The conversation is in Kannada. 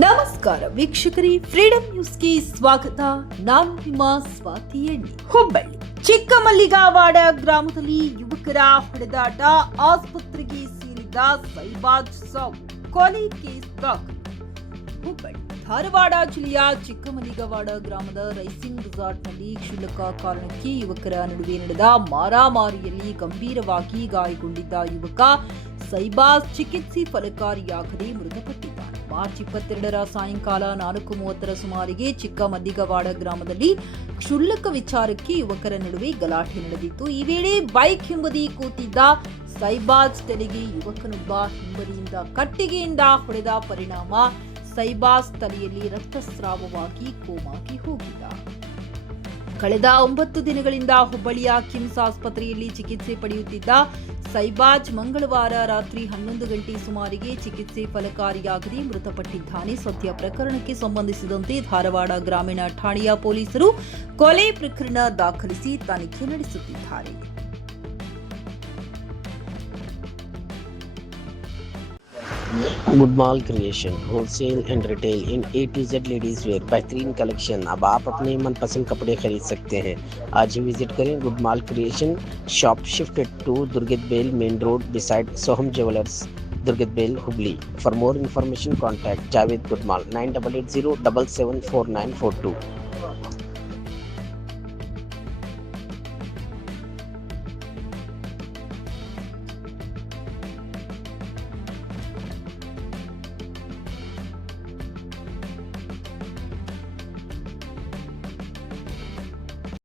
ನಮಸ್ಕಾರ ವೀಕ್ಷಕರೇ, ಫ್ರೀಡಂ ನ್ಯೂಸ್ಗೆ ಸ್ವಾಗತ. ನಾನು ನಿಮ್ಮ ಸ್ವಾತಿ ಎಣ್ಣೆ. ಹುಬ್ಬಳ್ಳಿ ಚಿಕ್ಕಮಲ್ಲಿಗಾವಾಡ ಗ್ರಾಮದಲ್ಲಿ ಯುವಕರ ಹೊಡೆದಾಟ, ಆಸ್ಪತ್ರೆಗೆ ಸೇರಿದ ಸೈಬಾಜ್ ಸಾವು, ಕೊಲೆ ಕೇಸ್ ದಾಖಲು. ಹುಬ್ಬಳ್ಳಿ ಧಾರವಾಡ ಜಿಲ್ಲೆಯ ಚಿಕ್ಕಮಲ್ಲಿಗವಾಡ ಗ್ರಾಮದ ರೈಸಿಂಗ್ ರೆಸಾರ್ಟ್ನಲ್ಲಿ ಕ್ಷುಲ್ಲಕ ಕಾರಣಕ್ಕೆ ಯುವಕರ ನಡುವೆ ನಡೆದ ಮಾರಾಮಾರಿಯಲ್ಲಿ ಗಂಭೀರವಾಗಿ ಗಾಯಗೊಂಡಿದ್ದ ಯುವಕ ಸೈಬಾಜ್ ಚಿಕಿತ್ಸೆ ಫಲಕಾರಿಯಾಗದೆ ಮೃತಪಟ್ಟಿದ್ದಾನೆ. ಮಾರ್ಚ್ 22ರ ಸಾಯಂಕಾಲ 4:30 ಸುಮಾರಿಗೆ ಚಿಕ್ಕಮಲ್ಲಿಗವಾಡ ಗ್ರಾಮದಲ್ಲಿ ಕ್ಷುಲ್ಲಕ ವಿಚಾರಕ್ಕೆ ಯುವಕರ ನಡುವೆ ಗಲಾಟೆ ನಡೆದಿತ್ತು. ಈ ವೇಳೆ ಬೈಕ್ ಹಿಂಬದಿ ಕೂತಿದ್ದ ಸೈಬಾಜ್ ತಲೆಗೆ ಯುವಕನೊಬ್ಬ ಹಿಂಬದಿಯಿಂದ ಕಟ್ಟಿಗೆಯಿಂದ ಹೊಡೆದ ಪರಿಣಾಮ ಸೈಬಾಜ್ ತಲೆಯಲ್ಲಿ ರಕ್ತಸ್ರಾವವಾಗಿ ಕೋಮಾಗೆ ಹೋಗಿದ್ದ. ಕಳೆದ 9 ದಿನಗಳಿಂದ ಹುಬ್ಬಳ್ಳಿಯ ಕಿಮ್ಸ್ ಆಸ್ಪತ್ರೆಯಲ್ಲಿ ಚಿಕಿತ್ಸೆ ಪಡೆಯುತ್ತಿದ್ದ ಸೈಬಾಜ್ ಮಂಗಳವಾರ ರಾತ್ರಿ 11 ಗಂಟೆ ಸುಮಾರಿಗೆ ಚಿಕಿತ್ಸೆ ಫಲಕಾರಿಯಾಗದೆ ಮೃತಪಟ್ಟಿದ್ದಾನೆ. ಸದ್ಯ ಪ್ರಕರಣಕ್ಕೆ ಸಂಬಂಧಿಸಿದಂತೆ ಧಾರವಾಡ ಗ್ರಾಮೀಣ ಠಾಣೆಯ ಪೊಲೀಸರು ಕೊಲೆ ಪ್ರಕರಣ ದಾಖಲಿಸಿ ತನಿಖೆ ನಡೆಸುತ್ತಿದ್ದಾರೆ. Gudmal creation wholesale and retail in A to Z ladies wear बेहतरीन कलेक्शन। अब आप अपने मनपसंद कपड़े खरीद सकते हैं। आज ही विजिट करें Gudmal creation, shop shifted to Durgad Bail main road beside Soham jewellers, Durgad Bail Hubli. For more information contact Javed Gudmal 9880774942।